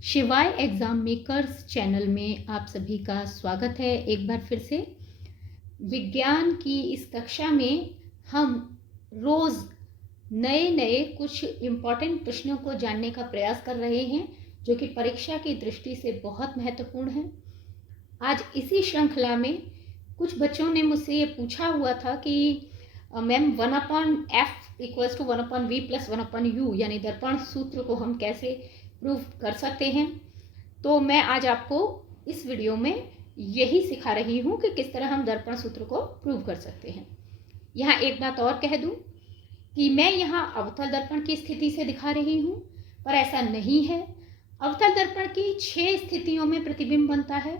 शिवाय exam makers channel में आप सभी का स्वागत है एक बार फिर से। विज्ञान की इस कक्षा में हम रोज़ नए नए कुछ इम्पॉर्टेंट प्रश्नों को जानने का प्रयास कर रहे हैं जो कि परीक्षा की दृष्टि से बहुत महत्वपूर्ण है। आज इसी श्रृंखला में कुछ बच्चों ने मुझसे ये पूछा हुआ था कि ma'am 1/f equals to 1/v plus 1/u यानी दर्पण सूत्र को हम कैसे प्रूव कर सकते हैं। तो मैं आज आपको इस वीडियो में यही सिखा रही हूँ कि किस तरह हम दर्पण सूत्र को प्रूव कर सकते हैं। यहाँ एक बात और कह दूँ कि मैं यहाँ अवतल दर्पण की स्थिति से दिखा रही हूँ, पर ऐसा नहीं है। अवतल दर्पण की 6 स्थितियों में प्रतिबिंब बनता है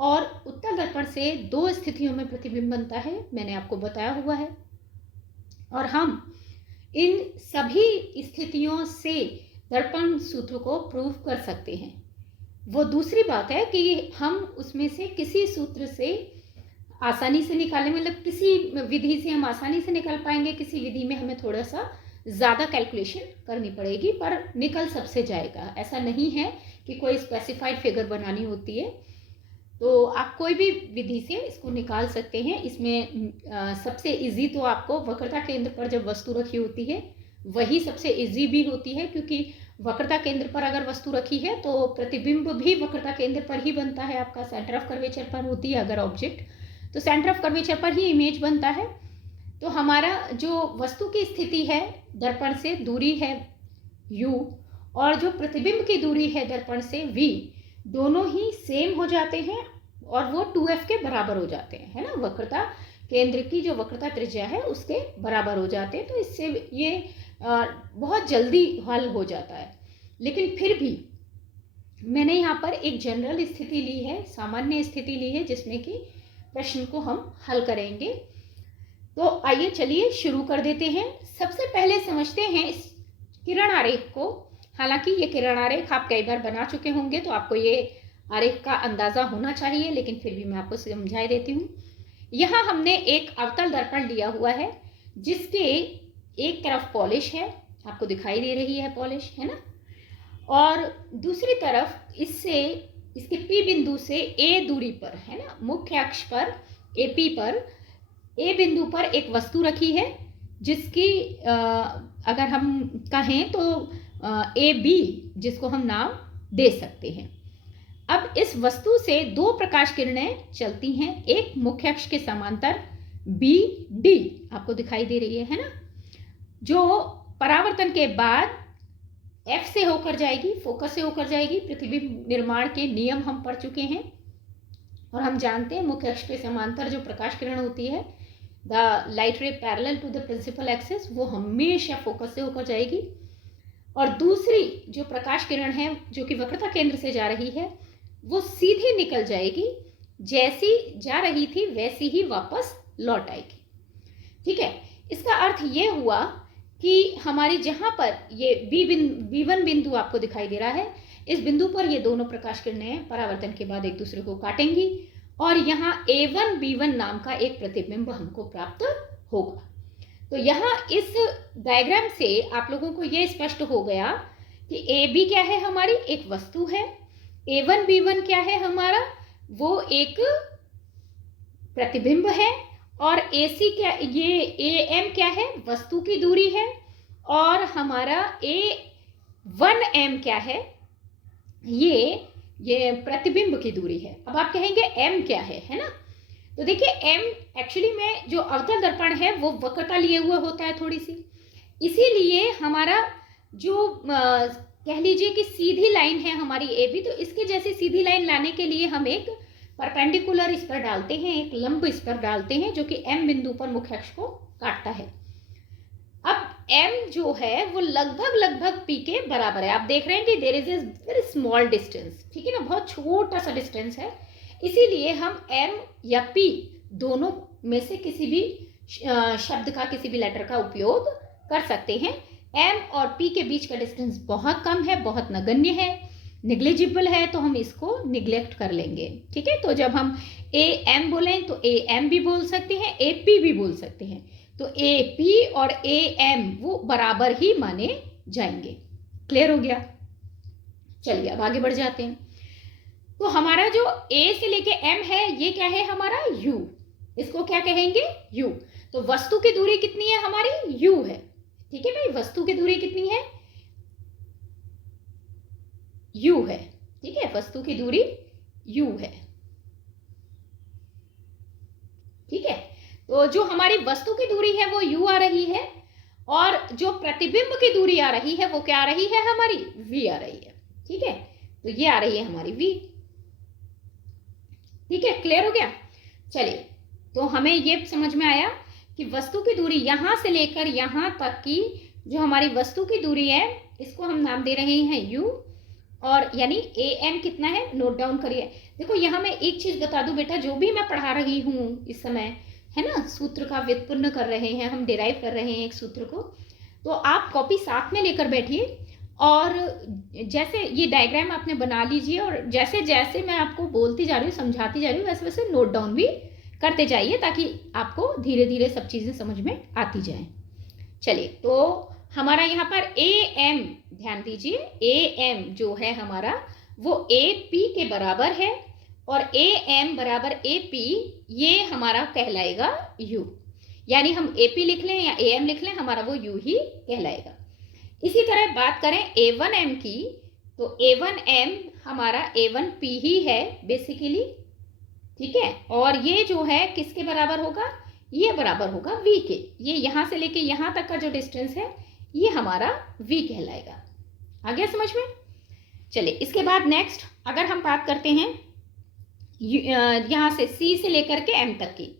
और उत्तल दर्पण से 2 स्थितियों में प्रतिबिंब बनता है, मैंने आपको बताया हुआ है। और हम इन सभी स्थितियों से दर्पण सूत्र को प्रूव कर सकते हैं। वो दूसरी बात है कि हम उसमें से किसी सूत्र से आसानी से निकालें, मतलब किसी विधि से हम आसानी से निकाल पाएंगे, किसी विधि में हमें थोड़ा सा ज़्यादा कैलकुलेशन करनी पड़ेगी, पर निकल सबसे जाएगा। ऐसा नहीं है कि कोई स्पेसिफाइड फिगर बनानी होती है, तो आप कोई भी विधि से इसको निकाल सकते हैं। इसमें सबसे इजी तो आपको वक्रता केंद्र पर जब वस्तु रखी होती है वही सबसे इजी भी होती है, क्योंकि वक्रता केंद्र पर अगर वस्तु रखी है तो प्रतिबिंब भी वक्रता केंद्र पर ही बनता है। आपका सेंटर ऑफ कर्वेचर पर होती है अगर ऑब्जेक्ट, तो सेंटर ऑफ कर्वेचर पर ही इमेज बनता है। तो हमारा जो वस्तु की स्थिति है दर्पण से दूरी है u और जो प्रतिबिंब की दूरी है दर्पण से v, दोनों ही सेम हो जाते हैं और वो 2f के बराबर हो जाते हैं, है ना। वक्रता केंद्र की जो वक्रता त्रिज्या है उसके बराबर हो जाते हैं, तो इससे ये बहुत जल्दी हल हो जाता है। लेकिन फिर भी मैंने यहाँ पर एक जनरल स्थिति ली है, सामान्य स्थिति ली है, जिसमें कि प्रश्न को हम हल करेंगे। तो आइए चलिए शुरू कर देते हैं। सबसे पहले समझते हैं इस किरण आरेख को। हालांकि ये किरण आरेख आप कई बार बना चुके होंगे तो आपको ये आरेख का अंदाजा होना चाहिए, लेकिन फिर भी मैं आपको समझा देती हूँ। यहाँ हमने एक अवतल दर्पण लिया हुआ है जिसके एक तरफ पॉलिश है, आपको दिखाई दे रही है पॉलिश, है ना, और दूसरी तरफ इससे इसके P बिंदु से A दूरी पर, है ना, मुख्य अक्ष पर AP पर A बिंदु पर एक वस्तु रखी है जिसकी अगर हम कहें तो AB, जिसको हम नाम दे सकते हैं। अब इस वस्तु से 2 प्रकाश किरणें चलती हैं, एक मुख्य अक्ष के समांतर BD आपको दिखाई दे रही है ना, जो परावर्तन के बाद F से होकर जाएगी, फोकस से होकर जाएगी। प्रतिबिंब निर्माण के नियम हम पढ़ चुके हैं और हम जानते हैं मुख्य अक्ष के समांतर जो प्रकाश किरण होती है, the light ray parallel to the principal axis, वो हमेशा फोकस से होकर जाएगी। और दूसरी जो प्रकाश किरण है जो कि वक्रता केंद्र से जा रही है, वो सीधी निकल जाएगी, जैसी जा रही थी वैसी ही वापस लौट आएगी। ठीक है, इसका अर्थ ये हुआ कि हमारी जहां पर ये V1 बिंदु आपको दिखाई दे रहा है, इस बिंदु पर ये दोनों प्रकाश किरणें परावर्तन के बाद एक दूसरे को काटेंगी और यहाँ A1 B1 नाम का एक प्रतिबिंब हमको प्राप्त होगा। तो यहाँ इस डायग्राम से आप लोगों को ये स्पष्ट हो गया कि AB क्या है, हमारी एक वस्तु है। A1 B1 क्या है हमारा, वो एक प्रतिबिंब है। और AC क्या, ये AM क्या है, वस्तु की दूरी है। और हमारा A1M क्या है, ये प्रतिबिंब की दूरी है। अब आप कहेंगे M क्या है ना। तो देखिए M एक्चुअली में जो अवतल दर्पण है वो वक्रता लिए हुआ होता है थोड़ी सी, इसीलिए हमारा जो कह लीजिए कि सीधी लाइन है हमारी AB, तो इसके जैसी सीधी लाइन लाने के लिए हम एक परपेंडिकुलर इस पर डालते हैं, एक लंब इस पर डालते हैं जो कि M बिंदु पर मुख्य अक्ष को काटता है। अब M जो है वो लगभग P के बराबर है। आप देख रहे हैं कि there is a very small distance, ठीक है ना, बहुत छोटा सा डिस्टेंस है। इसीलिए हम M या P दोनों में से किसी भी शब्द का, किसी भी लेटर का उपयोग कर सकते हैं। M और P के बीच का डिस्टेंस बहुत कम है, बहुत नगण्य है, निग्लिजिबल है, तो हम इसको निग्लेक्ट कर लेंगे। ठीक है, तो जब हम AM बोलें तो AM भी बोल सकते हैं, AP भी बोल सकते हैं। तो AP और AM वो बराबर ही माने जाएंगे। क्लियर हो गया। चलिए अब आगे बढ़ जाते हैं। तो हमारा जो ए से लेके एम है ये क्या है हमारा यू, इसको क्या कहेंगे यू। तो वस्तु की दूरी कितनी है हमारी यू है, ठीक है भाई, वस्तु की दूरी कितनी है यू है, ठीक है, वस्तु की दूरी यू है, ठीक है। तो जो हमारी वस्तु की दूरी है वो यू आ रही है और जो प्रतिबिंब की दूरी आ रही है वो क्या आ रही है हमारी वी आ रही है, ठीक है। तो ये आ रही है हमारी वी, ठीक है, क्लियर हो गया। चलिए तो हमें ये समझ में आया कि वस्तु की दूरी यहां से लेकर यहां तक की जो हमारी वस्तु की दूरी है इसको हम नाम दे रहे हैं यू, और यानी ए एम कितना है नोट डाउन करिए। देखो यहाँ मैं एक चीज बता दूं बेटा, जो भी मैं पढ़ा रही हूँ इस समय है ना, सूत्र का व्युत्पन्न कर रहे हैं हम, डिराइव कर रहे हैं एक सूत्र को, तो आप कॉपी साथ में लेकर बैठिए और जैसे ये डायग्राम आपने बना लीजिए और जैसे जैसे मैं आपको बोलती जा रही हूँ समझाती जा रही हूँ वैसे वैसे नोट डाउन भी करते जाइए ताकि आपको धीरे धीरे सब चीज़ें समझ में आती जाएं। चलिए तो हमारा यहाँ पर ए एम, ध्यान दीजिए ए एम जो है हमारा वो ए पी के बराबर है और ए एम बराबर ए पी ये हमारा कहलाएगा यू, यानी हम ए पी लिख लें या ए एम लिख लें हमारा वो यू ही कहलाएगा। इसी तरह बात करें ए वन एम की, तो ए वन एम हमारा ए वन पी ही है बेसिकली, ठीक है, और ये जो है किसके बराबर होगा, ये बराबर होगा v के, ये यहां से लेके यहां तक का जो डिस्टेंस है ये हमारा v कहलाएगा। आ गया समझ में। चलिए इसके बाद नेक्स्ट अगर हम बात करते हैं यहां से c से लेकर के m तक की,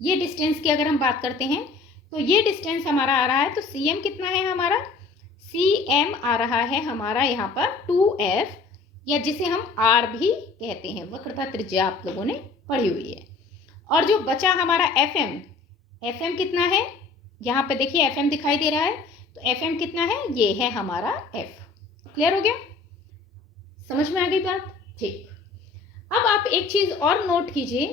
ये डिस्टेंस की अगर हम बात करते हैं तो ये डिस्टेंस हमारा आ रहा है, तो cm कितना है हमारा, cm आ रहा है हमारा यहाँ पर 2f, या जिसे हम r भी कहते हैं, वक्रता त्रिज्या आप लोगों ने पढ़ी हुई है। और जो बचा हमारा fm, fm कितना है, यहाँ पे देखिए fm दिखाई दे रहा है, तो fm कितना है, ये है हमारा f। क्लियर हो गया, समझ में आ गई बात, ठीक। अब आप एक चीज और नोट कीजिए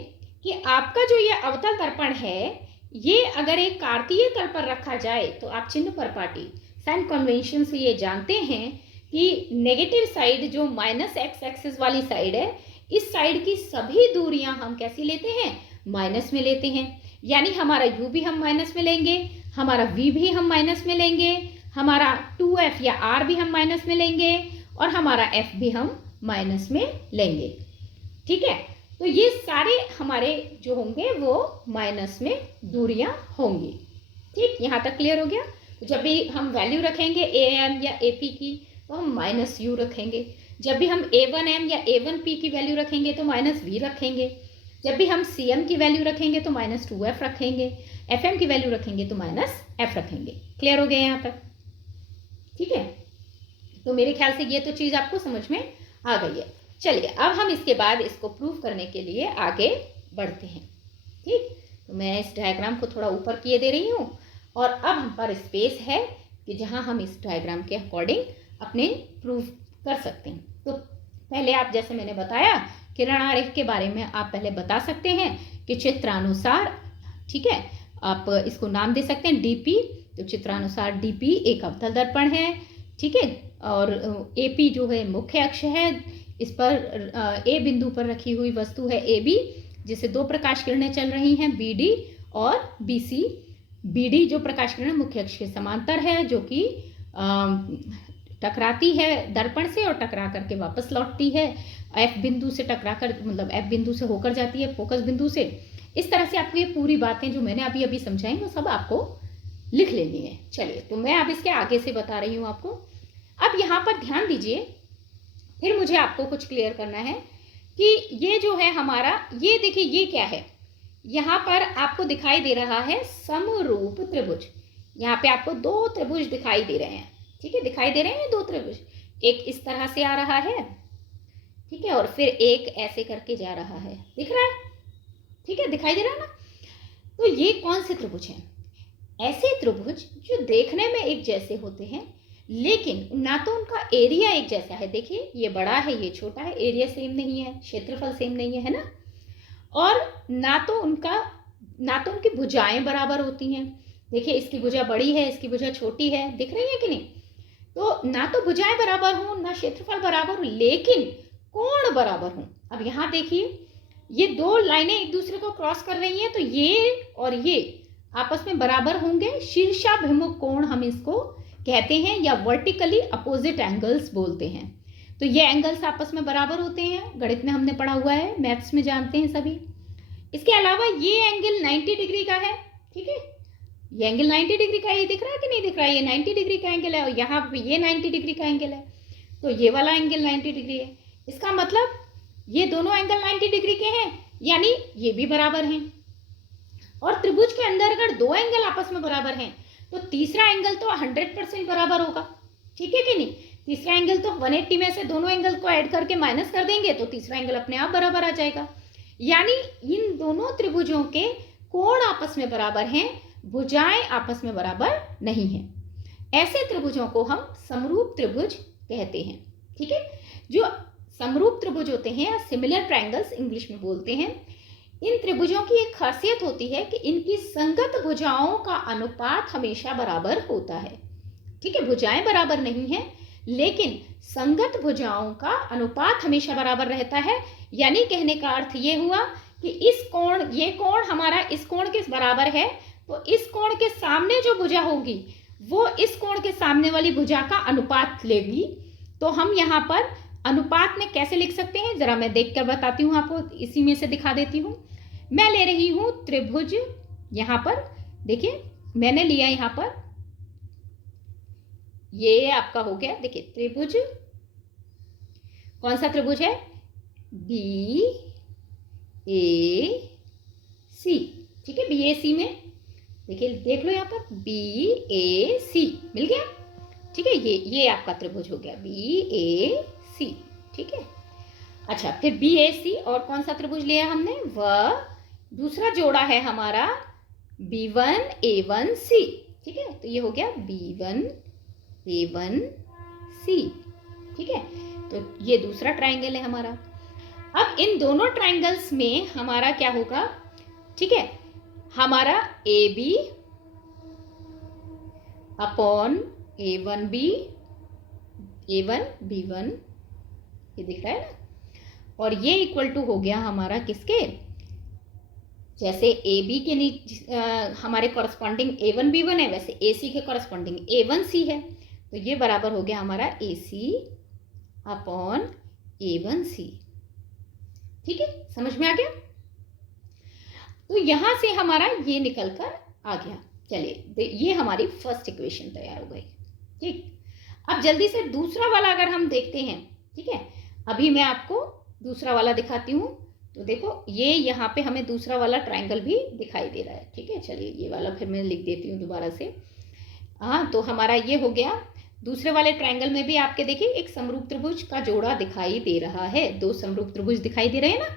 कि आपका जो ये अवतल दर्पण है ये अगर एक कार्तीय तल पर रखा जाए तो आप चिन्ह परपाटी साइन कन्वेंशन से ये जानते हैं कि नेगेटिव साइड जो माइनस एक्स एक्सिस वाली साइड है, इस साइड की सभी दूरियां हम कैसी लेते हैं, माइनस में लेते हैं। यानी हमारा u भी हम माइनस में लेंगे, हमारा v भी हम माइनस में लेंगे, हमारा 2f या r भी हम माइनस में लेंगे और हमारा f भी हम माइनस में लेंगे, ठीक है। तो ये सारे हमारे जो होंगे वो माइनस में दूरियां होंगी, ठीक, यहाँ तक क्लियर हो गया। तो जब भी हम वैल्यू रखेंगे ए एम या ए पी की तो हम माइनस यू रखेंगे, जब भी हम A1M या A1P की वैल्यू रखेंगे तो माइनस V रखेंगे, जब भी हम CM की वैल्यू रखेंगे तो माइनस 2F रखेंगे, FM की वैल्यू रखेंगे तो माइनस F रखेंगे। क्लियर हो गया यहाँ तक, ठीक है। तो मेरे ख्याल से ये तो चीज़ आपको समझ में आ गई है। चलिए अब हम इसके बाद इसको प्रूव करने के लिए आगे बढ़ते हैं, ठीक। तो मैं इस डायग्राम को थोड़ा ऊपर किए दे रही हूँ और अब हम पर स्पेस है कि जहाँ हम इस डायग्राम के अकॉर्डिंग अपने प्रूव कर सकते हैं। तो पहले आप जैसे मैंने बताया किरण आरेख के बारे में आप पहले बता सकते हैं कि चित्रानुसार, ठीक है, आप इसको नाम दे सकते हैं डीपी, तो चित्रानुसार डीपी एक अवतल दर्पण है, ठीक है, और एपी जो है मुख्य अक्ष है, इस पर ए बिंदु पर रखी हुई वस्तु है ए बी, जिसे दो प्रकाश किरणें चल रही हैं बी डी और बी सी। बी डी जो प्रकाश किरण मुख्य अक्ष के समांतर है, जो कि टकराती है दर्पण से और टकरा करके वापस लौटती है, एफ बिंदु से टकरा कर मतलब एफ बिंदु से होकर जाती है फोकस बिंदु से। इस तरह से आपको ये पूरी बातें जो मैंने अभी अभी समझाई वो सब आपको लिख लेनी है। चलिए तो मैं अब इसके आगे से बता रही हूँ आपको। अब यहाँ पर ध्यान दीजिए, फिर मुझे आपको कुछ क्लियर करना है कि ये जो है हमारा, ये देखिए ये क्या है, यहाँ पर आपको दिखाई दे रहा है समरूप त्रिभुज। यहाँ पे आपको दो त्रिभुज दिखाई दे रहे हैं, ठीक है, दिखाई दे रहे हैं दो त्रिभुज, एक इस तरह से आ रहा है, ठीक है, और फिर एक ऐसे करके जा रहा है, दिख रहा है, ठीक है, दिखाई दे रहा है ना। तो ये कौन से त्रिभुज हैं? ऐसे त्रिभुज जो देखने में एक जैसे होते हैं लेकिन ना तो उनका एरिया एक जैसा है, देखिए ये बड़ा है ये छोटा है, एरिया सेम नहीं है, क्षेत्रफल सेम नहीं है ना, और ना तो उनकी भुजाएं बराबर होती हैं। देखिए इसकी भुजा बड़ी है, इसकी भुजा छोटी है, दिख रही है कि नहीं। तो ना तो भुजाएं बराबर हों ना क्षेत्रफल बराबर हो, लेकिन कोण बराबर हों। अब यहाँ देखिए ये दो लाइनें एक दूसरे को क्रॉस कर रही हैं, तो ये और ये आपस में बराबर होंगे। शीर्षाभिमुख कोण हम इसको कहते हैं, या वर्टिकली अपोजिट एंगल्स बोलते हैं। तो ये एंगल्स आपस में बराबर होते हैं, गणित में हमने पढ़ा हुआ है, मैथ्स में जानते हैं सभी। इसके अलावा ये एंगल 90 डिग्री का है, ठीक है, ये एंगल 90 डिग्री का है, ये दिख रहा है कि नहीं दिख रहा है, ये 90 डिग्री का एंगल है, और यहाँ पे ये 90 डिग्री का एंगल है, तो ये वाला एंगल 90 डिग्री है। इसका मतलब ये दोनों एंगल 90 डिग्री के हैं, यानी ये भी बराबर हैं। और त्रिभुज के अंदर अगर दो एंगल आपस में बराबर हैं तो तीसरा एंगल तो 100% बराबर होगा, ठीक है कि नहीं। तीसरा एंगल तो 180 में से दोनों एंगल को ऐड करके माइनस कर देंगे तो तीसरा एंगल अपने आप बराबर आ जाएगा। यानी इन दोनों त्रिभुजों के कोण आपस में बराबर हैं, भुजाएं आपस में बराबर नहीं हैं। ऐसे त्रिभुजों को हम समरूप त्रिभुज कहते हैं, ठीक है। जो समरूप त्रिभुज होते हैं या सिमिलर ट्रायंगल्स इंग्लिश में बोलते हैं, इन त्रिभुजों की एक खासियत होती है कि इनकी संगत भुजाओं का अनुपात हमेशा बराबर होता है, ठीक है। भुजाएं बराबर नहीं है लेकिन संगत भुजाओं का अनुपात हमेशा बराबर रहता है। यानी कहने का अर्थ ये हुआ कि इस कोण, ये कोण हमारा इस कोण के बराबर है, तो इस कोण के सामने जो भुजा होगी वो इस कोण के सामने वाली भुजा का अनुपात लेगी। तो हम यहाँ पर अनुपात में कैसे लिख सकते हैं, जरा मैं देखकर बताती हूँ आपको, इसी में से दिखा देती हूँ। मैं ले रही हूं त्रिभुज, यहां पर देखिए मैंने लिया, यहां पर ये आपका हो गया, देखिए त्रिभुज, कौन सा त्रिभुज है, बी ए सी, ठीक है। बी ए सी में देखिए, देख लो यहां पर बी ए सी मिल गया, ठीक है। ये आपका त्रिभुज हो गया बी ए सी, ठीक है। अच्छा, फिर बी ए सी और कौन सा त्रिभुज लिया हमने, वह दूसरा जोड़ा है हमारा B1 A1 C, ठीक है। तो ये हो गया B1 A1 C, ठीक है। तो ये दूसरा ट्रायंगल है हमारा। अब इन दोनों ट्रायंगल्स में हमारा क्या होगा, ठीक है, हमारा AB upon A1B, A1 B1, ये दिख रहा है ना, और ये इक्वल टू हो गया हमारा किसके, जैसे ए बी के नीचे हमारे कॉरस्पॉन्डिंग A1 B1 है, वैसे ए सी के कॉरस्पॉन्डिंग A1 C है, तो ये बराबर हो गया हमारा ए सी अपॉन A1 C, ठीक है। समझ में आ गया। तो यहां से हमारा ये निकल कर आ गया। चलिए, ये हमारी फर्स्ट इक्वेशन तैयार हो गई, ठीक। अब जल्दी से दूसरा वाला अगर हम देखते हैं, ठीक है, अभी मैं आपको दूसरा वाला दिखाती हूँ। तो देखो ये यहाँ पे हमें दूसरा वाला ट्रायंगल भी दिखाई दे रहा है, ठीक है। चलिए ये वाला फिर मैं लिख देती हूँ दोबारा से। हाँ, तो हमारा ये हो गया। दूसरे वाले ट्रायंगल में भी आपके देखिए एक समरूप त्रिभुज का जोड़ा दिखाई दे रहा है, दो समरूप त्रिभुज दिखाई दे रहे हैं ना।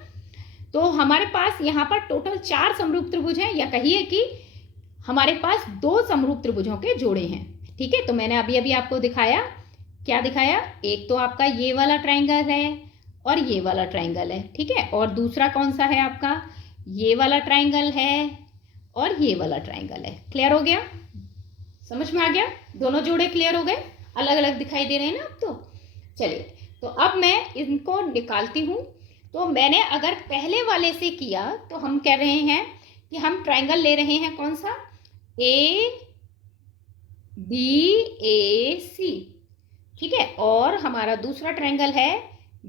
तो हमारे पास यहाँ पर टोटल 4 समरूप त्रिभुज हैं, या कहिए कि हमारे पास 2 समरूप त्रिभुजों के जोड़े हैं, ठीक है। तो मैंने अभी अभी आपको दिखाया, क्या दिखाया, एक तो आपका ये वाला ट्रायंगल है और ये वाला ट्रायंगल है, ठीक है। और दूसरा कौन सा है आपका, ये वाला ट्रायंगल है और ये वाला ट्रायंगल है। क्लियर हो गया, समझ में आ गया, दोनों जोड़े क्लियर हो गए, अलग अलग दिखाई दे रहे हैं ना अब तो। चलिए, तो अब मैं इनको निकालती हूँ। तो मैंने अगर पहले वाले से किया तो हम कह रहे हैं कि हम ट्रायंगल ले रहे हैं कौन सा, ए बी ए सी, ठीक है। और हमारा दूसरा ट्रायंगल है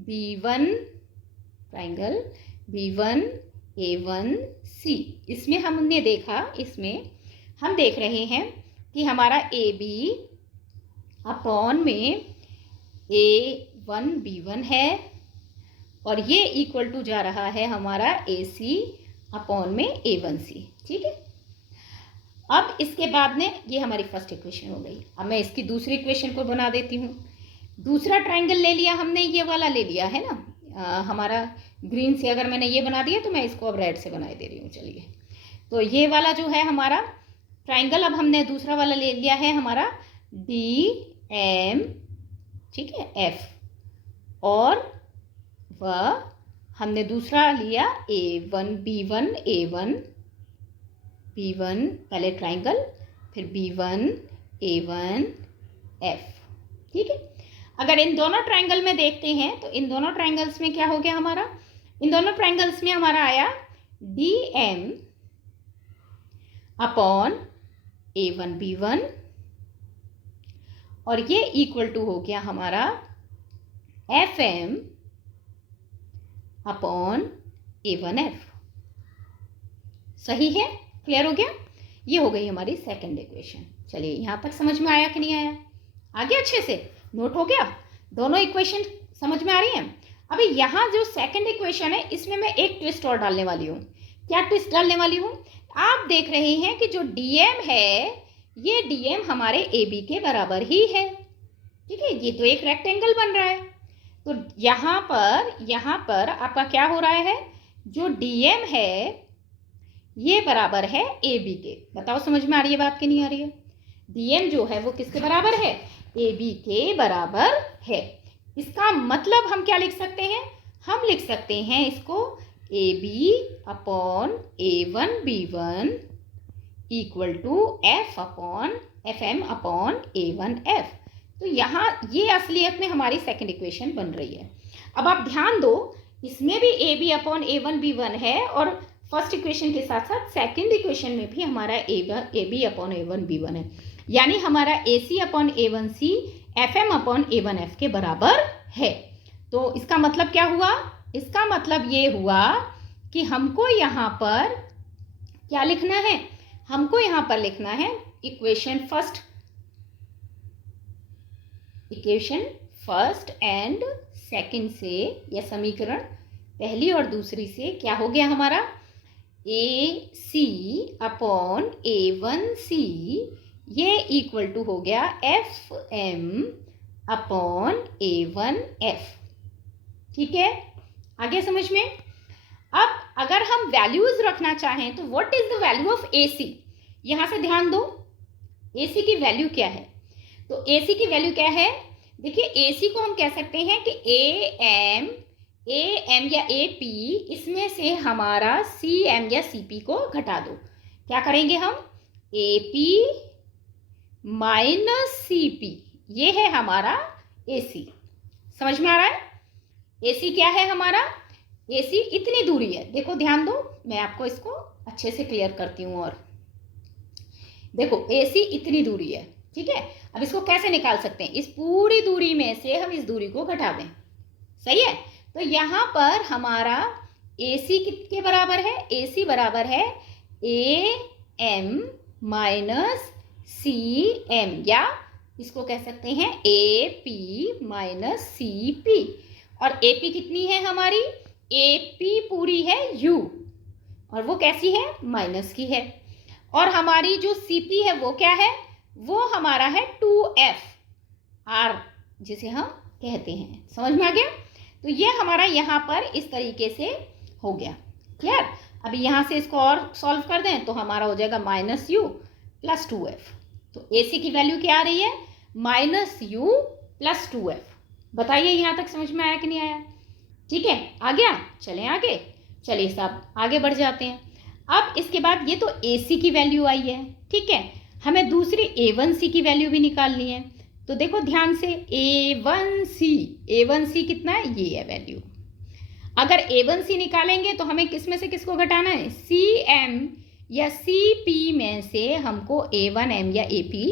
B1 triangle, B1 A1 C। इसमें हमने देखा, इसमें हम देख रहे हैं कि हमारा AB अपॉन में A1 B1 है, और ये इक्वल टू जा रहा है हमारा AC अपॉन में A1 C, ठीक है। अब इसके बाद में ये हमारी फर्स्ट इक्वेशन हो गई। अब मैं इसकी दूसरी इक्वेशन को बना देती हूँ। दूसरा ट्रायंगल ले लिया हमने, ये वाला ले लिया है ना, हमारा ग्रीन से अगर मैंने ये बना दिया तो मैं इसको अब रेड से बना दे रही हूँ। चलिए, तो ये वाला जो है हमारा ट्रायंगल, अब हमने दूसरा वाला ले लिया है हमारा DM, ठीक है, F, और वह हमने दूसरा लिया A1 B1 A1 B1, पहले ट्रायंगल, फिर B1 A1 F, ठीक है। अगर इन दोनों ट्रायंगल में देखते हैं तो इन दोनों ट्रायंगल्स में क्या हो गया हमारा, इन दोनों ट्रायंगल्स में हमारा आया DM अपॉन A1B1 और ये इक्वल टू हो गया हमारा FM अपॉन A1F। सही है, क्लियर हो गया। ये हो गई हमारी सेकंड इक्वेशन। चलिए यहाँ तक समझ में आया कि नहीं आया, आगे अच्छे से नोट हो गया, दोनों इक्वेशन समझ में आ रही हैं। अभी यहाँ जो सेकंड इक्वेशन है इसमें मैं एक ट्विस्ट और डालने वाली हूँ। क्या ट्विस्ट डालने वाली हूँ, आप देख रहे हैं कि जो DM है ये DM हमारे AB के बराबर ही है, ठीक है। ये तो एक रेक्टेंगल बन रहा है, तो यहाँ पर आपका क्या हो रहा है, जो DM है ये बराबर है AB के। बताओ समझ में आ रही है बात कि नहीं आ रही है। DM जो है वो किसके बराबर है, AB के बराबर है। इसका मतलब हम क्या लिख सकते हैं, हम लिख सकते हैं इसको AB upon A1B1 equal to FM upon A1F। तो यहाँ ये असलियत में हमारी सेकंड इक्वेशन बन रही है। अब आप ध्यान दो, इसमें भी AB अपॉन A1B1 है और फर्स्ट इक्वेशन के साथ साथ सेकंड इक्वेशन में भी हमारा AB अपॉन A1B1 है, यानी हमारा AC upon A1C FM upon A1F के बराबर है। तो इसका मतलब क्या हुआ, इसका मतलब ये हुआ कि हमको यहाँ पर क्या लिखना है, हमको यहाँ पर लिखना है इक्वेशन फर्स्ट एंड सेकंड से, या समीकरण पहली और दूसरी से क्या हो गया हमारा, AC अपॉन A1C ये इक्वल टू हो गया FM अपॉन A1F। ठीक है, आगे समझ में। अब अगर हम वैल्यूज रखना चाहें तो what is the value of AC, यहां से ध्यान दो, AC की वैल्यू क्या है। तो AC की वैल्यू क्या है, देखिए AC को हम कह सकते हैं कि AM या AP, इसमें से हमारा CM या CP को घटा दो। क्या करेंगे हम, AP माइनस CP, ये है हमारा AC। समझ में आ रहा है, AC क्या है हमारा, AC इतनी दूरी है। देखो ध्यान दो, मैं आपको इसको अच्छे से क्लियर करती हूँ। और देखो AC इतनी दूरी है, ठीक है। अब इसको कैसे निकाल सकते हैं, इस पूरी दूरी में से हम इस दूरी को घटा दें, सही है। तो यहाँ पर हमारा AC किसके बराबर है, AC बराबर है AM माइनस CM, या इसको कह सकते हैं AP माइनस CP। और AP कितनी है हमारी, AP पूरी है U, और वो कैसी है, माइनस की है। और हमारी जो CP है वो क्या है, वो हमारा है 2F R, जिसे हम कहते हैं। समझ में आ गया। तो ये हमारा यहाँ पर इस तरीके से हो गया, क्लियर। अभी यहाँ से इसको और सॉल्व कर दें तो हमारा हो जाएगा माइनस U प्लस 2F। तो AC की वैल्यू क्या आ रही है, माइनस U प्लस 2F। बताइए यहाँ तक समझ में आया कि नहीं आया, ठीक है। आ गया, चलें आगे, चलिए सब आगे बढ़ जाते हैं। अब इसके बाद ये तो AC की वैल्यू आई है, ठीक है। हमें दूसरी A1C की वैल्यू भी निकालनी है। तो देखो ध्यान से, A1C कितना है, ये है वैल्यू। अगर A1C निकालेंगे तो हमें किस में से किसको घटाना है, CM या CP में से हमको A1M या AP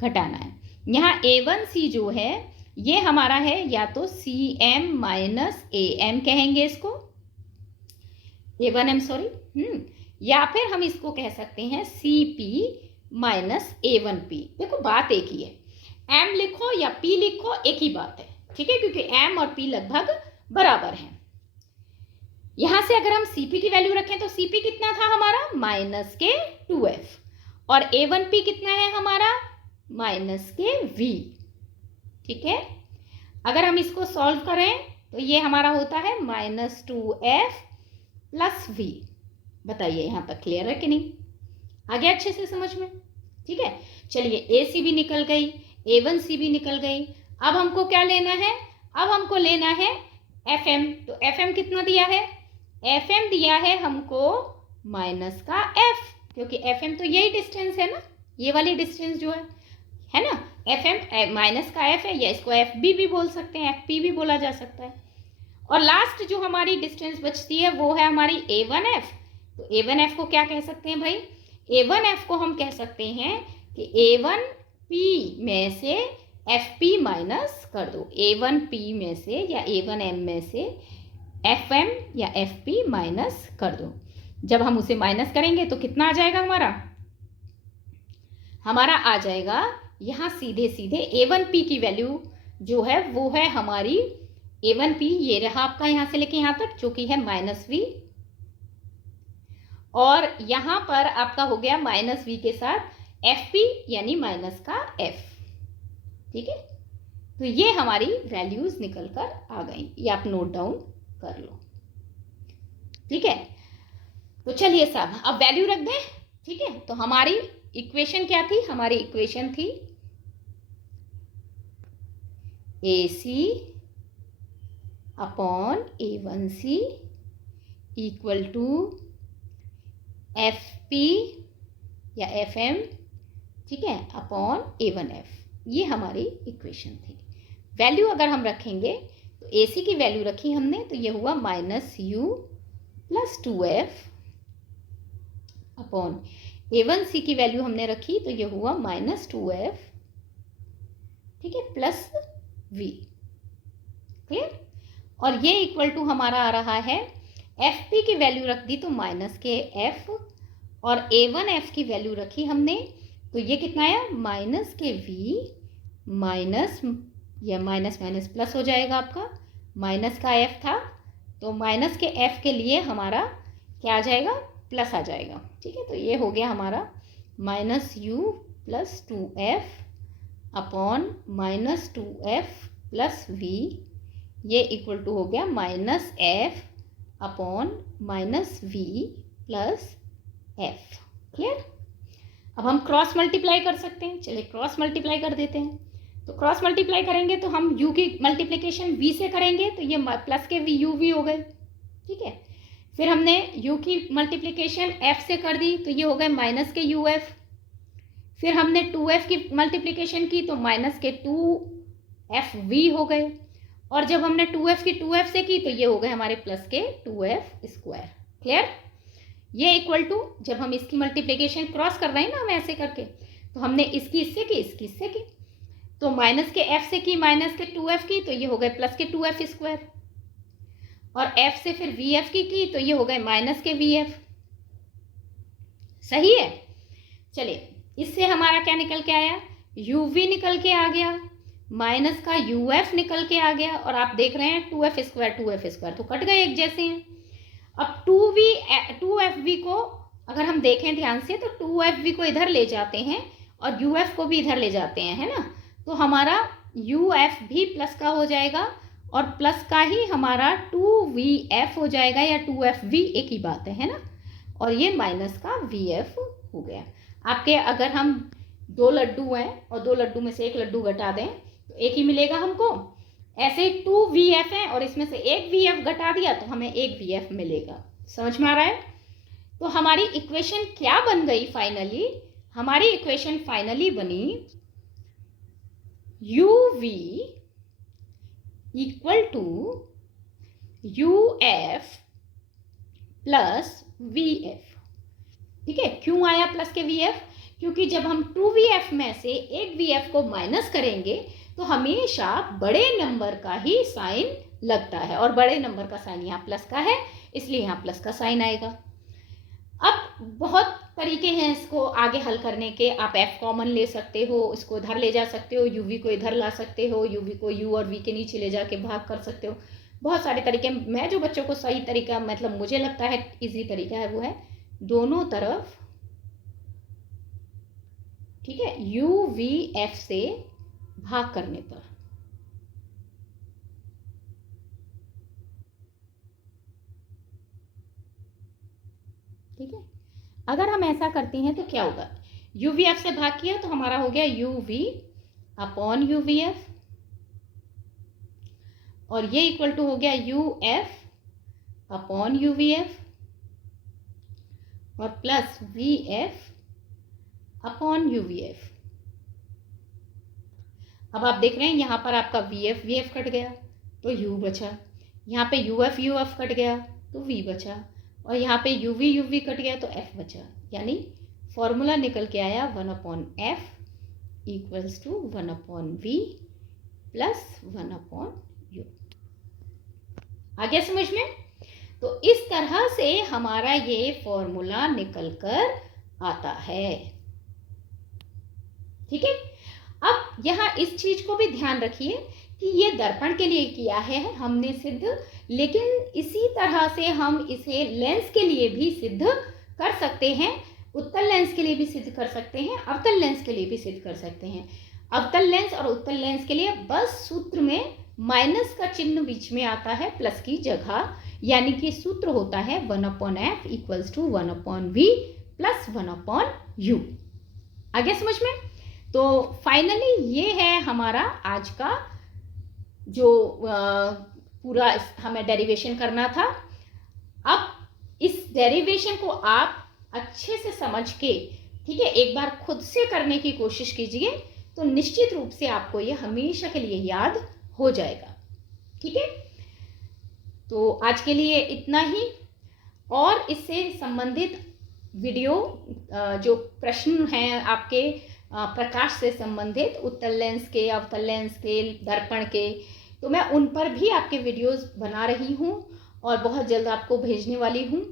घटाना है। यहाँ A1C जो है ये हमारा है या तो CM माइनस AM कहेंगे इसको, A1M सॉरी, या फिर हम इसको कह सकते हैं CP माइनस A1P। देखो बात एक ही है, M लिखो या P लिखो एक ही बात है, ठीक है, क्योंकि M और P लगभग बराबर हैं। यहां से अगर हम CP की वैल्यू रखें तो CP कितना था हमारा, माइनस के 2F, और A1P कितना है हमारा, माइनस के V, ठीक है। अगर हम इसको सॉल्व करें तो ये हमारा होता है माइनस 2F प्लस V। बताइए यहाँ तक क्लियर है कि नहीं, आगे अच्छे से समझ में, ठीक है। चलिए AC भी निकल गई, A1C भी निकल गई। अब हमको क्या लेना है, अब हमको लेना है FM। तो FM कितना दिया है, FM दिया है हमको माइनस का F, क्योंकि FM तो यही डिस्टेंस है ना, ये वाली डिस्टेंस जो है, है ना। एफ एम माइनस का एफ है, या इसको एफ बी भी बोल सकते हैं, एफ पी भी बोला जा सकता है। और लास्ट जो हमारी डिस्टेंस बचती है वो है हमारी ए वन एफ। तो ए वन एफ को क्या कह सकते हैं भाई, ए वन एफ को हम कह सकते हैं कि ए वन पी में से एफ पी माइनस कर दो, ए वन पी में से या ए वन एम में से एफ एम या एफ पी माइनस कर दो। जब हम उसे माइनस करेंगे तो कितना आ जाएगा हमारा आ जाएगा यहाँ सीधे सीधे ए वन पी की वैल्यू जो है वो है हमारी ए वन पी, ये रहा आपका यहाँ से लेके यहाँ तक, जो कि है माइनस वी, और यहाँ पर आपका हो गया माइनस वी के साथ एफ पी यानी माइनस का एफ। ठीक है, तो ये हमारी वैल्यूज निकल कर आ गई, ये आप नोट डाउन कर लो। ठीक है, तो चलिए साहब अब वैल्यू रख दें। ठीक है, तो हमारी इक्वेशन क्या थी, हमारी इक्वेशन थी A C upon A one C equal to F P या एफ एम, ठीक है, अपॉन ए वन एफ। ये हमारी इक्वेशन थी। वैल्यू अगर हम रखेंगे तो ए सी की वैल्यू रखी हमने, तो ये हुआ minus you plus two F upon A one C की वैल्यू हमने रखी, तो ये हुआ माइनस टू एफ, ठीक है, प्लस वी। क्लियर। और ये इक्वल टू हमारा आ रहा है एफ पी की वैल्यू रख दी तो माइनस के एफ, और ए वन एफ की वैल्यू रखी हमने, तो ये कितना आया माइनस के वी माइनस, या माइनस माइनस प्लस हो जाएगा आपका, माइनस का एफ था तो माइनस के एफ के लिए हमारा क्या आ जाएगा, प्लस आ जाएगा। ठीक है, तो ये हो गया हमारा minus you plus two F upon minus two f plus v, ये इक्वल टू हो गया minus f upon minus v plus f. Clear. अब हम क्रॉस मल्टीप्लाई कर सकते हैं, चलिए क्रॉस मल्टीप्लाई कर देते हैं। तो क्रॉस मल्टीप्लाई करेंगे तो हम u की मल्टीप्लिकेशन v से करेंगे, तो ये प्लस के v u v हो गए। ठीक है, फिर हमने u की मल्टीप्लिकेशन f से कर दी, तो ये हो गए माइनस के u f। फिर हमने 2f की मल्टीप्लिकेशन की तो माइनस के 2f v हो गए, और जब हमने 2f की 2f से की तो ये हो गए हमारे प्लस के 2f स्क्वायर। क्लियर। ये इक्वल टू, जब हम इसकी मल्टीप्लिकेशन क्रॉस कर रहे हैं ना हम ऐसे करके, तो हमने इसकी इससे की, इसकी इससे की, तो माइनस के f से की माइनस के 2f की, तो ये हो गए प्लस के 2f स्क्वायर, और f से फिर vf की तो ये हो गए माइनस के vf। सही है। चलिए इससे हमारा क्या निकल के आया, uv निकल के आ गया, माइनस का uf निकल के आ गया, और आप देख रहे हैं 2f स्क्वायर तो कट गए, एक जैसे हैं। अब 2fv को अगर हम देखें ध्यान से, तो 2fv को इधर ले जाते हैं और uf को भी इधर ले जाते हैं, है ना, तो हमारा uf भी प्लस का हो जाएगा, और प्लस का ही हमारा 2vf हो जाएगा, या 2fv एक ही बात है ना, और ये माइनस का vf हो गया। आपके अगर हम 2 लड्डू हैं और 2 लड्डू में से एक लड्डू घटा दें तो एक ही मिलेगा हमको, ऐसे 2vf है और इसमें से एक vf घटा दिया तो हमें एक vf मिलेगा। समझ में आ रहा है। तो हमारी इक्वेशन क्या बन गई फाइनली, हमारी इक्वेशन फाइनली बनी uv equal to uf plus vf। ठीक है, क्यों आया प्लस के vf, क्योंकि जब हम 2vf में से एक vf को माइनस करेंगे तो हमेशा बड़े नंबर का ही साइन लगता है, और बड़े नंबर का साइन यहाँ प्लस का है, इसलिए यहाँ प्लस का साइन आएगा। अब बहुत तरीके हैं इसको आगे हल करने के, आप f कॉमन ले सकते हो, इसको इधर ले जा सकते हो, uv को इधर ला सकते हो, uv को u और v के नीचे ले जाके भाग कर सकते हो, बहुत सारे तरीके। मैं जो बच्चों को सही तरीका, मतलब मुझे लगता है इजी तरीका है, वो है दोनों तरफ, ठीक है, uvf से भाग करने पर। ठीक है, अगर हम ऐसा करते हैं तो क्या होगा, uvf से भाग किया तो हमारा हो गया uv अपॉन uvf, और ये इक्वल टू हो गया uf अपॉन uvf, और प्लस vf अपॉन uvf। अब आप देख रहे हैं यहाँ पर आपका वी एफ कट गया तो यू बचा, यहाँ पे यू एफ कट गया तो वी बचा, और यहाँ पे यू वी कट गया तो एफ बचा। यानी फॉर्मूला निकल के आया 1/f equals to 1/v plus 1/u। आ गया समझ में? तो इस तरह से हमारा ये फॉर्मूला निकल कर आता है। ठीक है, अब यहाँ इस चीज को भी ध्यान रखिए कि ये दर्पण के लिए किया है हमने सिद्ध, लेकिन इसी तरह से हम इसे लेंस के लिए भी सिद्ध कर सकते हैं, उत्तल लेंस के लिए भी सिद्ध कर सकते हैं, अवतल लेंस के लिए भी सिद्ध कर सकते हैं। अवतल लेंस और उत्तल लेंस के लिए बस सूत्र में माइनस का चिन्ह बीच में आता है प्लस की जगह, यानी कि सूत्र होता है 1/f equals to 1/v plus 1/u। आगे समझ में? तो फाइनली ये है हमारा आज का जो पूरा हमें डेरिवेशन करना था। अब इस डेरिवेशन को आप अच्छे से समझ के, ठीक है, एक बार खुद से करने की कोशिश कीजिए, तो निश्चित रूप से आपको ये हमेशा के लिए याद हो जाएगा। ठीक है, तो आज के लिए इतना ही, और इससे संबंधित वीडियो जो प्रश्न हैं आपके प्रकाश से संबंधित, उत्तल लेंस के, अवतल लेंस के, दर्पण के, तो मैं उन पर भी आपके वीडियोस बना रही हूँ और बहुत जल्द आपको भेजने वाली हूँ।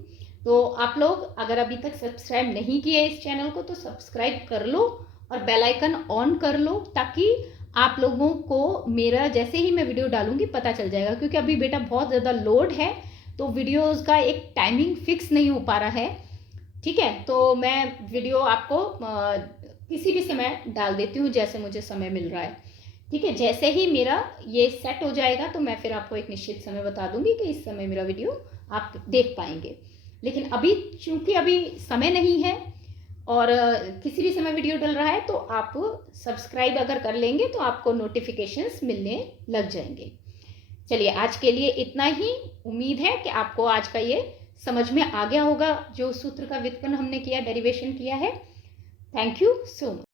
तो आप लोग अगर अभी तक सब्सक्राइब नहीं किए इस चैनल को तो सब्सक्राइब कर लो और बेल आइकन ऑन कर लो, ताकि आप लोगों को मेरा जैसे ही मैं वीडियो डालूंगी पता चल जाएगा। क्योंकि अभी बेटा बहुत ज़्यादा लोड है तो वीडियोस का एक टाइमिंग फिक्स नहीं हो पा रहा है। ठीक है, तो मैं वीडियो आपको किसी भी समय डाल देती हूँ जैसे मुझे समय मिल रहा है। ठीक है, जैसे ही मेरा ये सेट हो जाएगा तो मैं फिर आपको एक निश्चित समय बता दूंगी कि इस समय मेरा वीडियो आप देख पाएंगे। लेकिन अभी चूंकि अभी समय नहीं है और किसी भी समय वीडियो डल रहा है, तो आप सब्सक्राइब अगर कर लेंगे तो आपको नोटिफिकेशंस मिलने लग जाएंगे। चलिए, आज के लिए इतना ही। उम्मीद है कि आपको आज का ये समझ में आ गया होगा, जो सूत्र का व्युत्पन्न हमने किया, डेरिवेशन किया है। Thank you so much.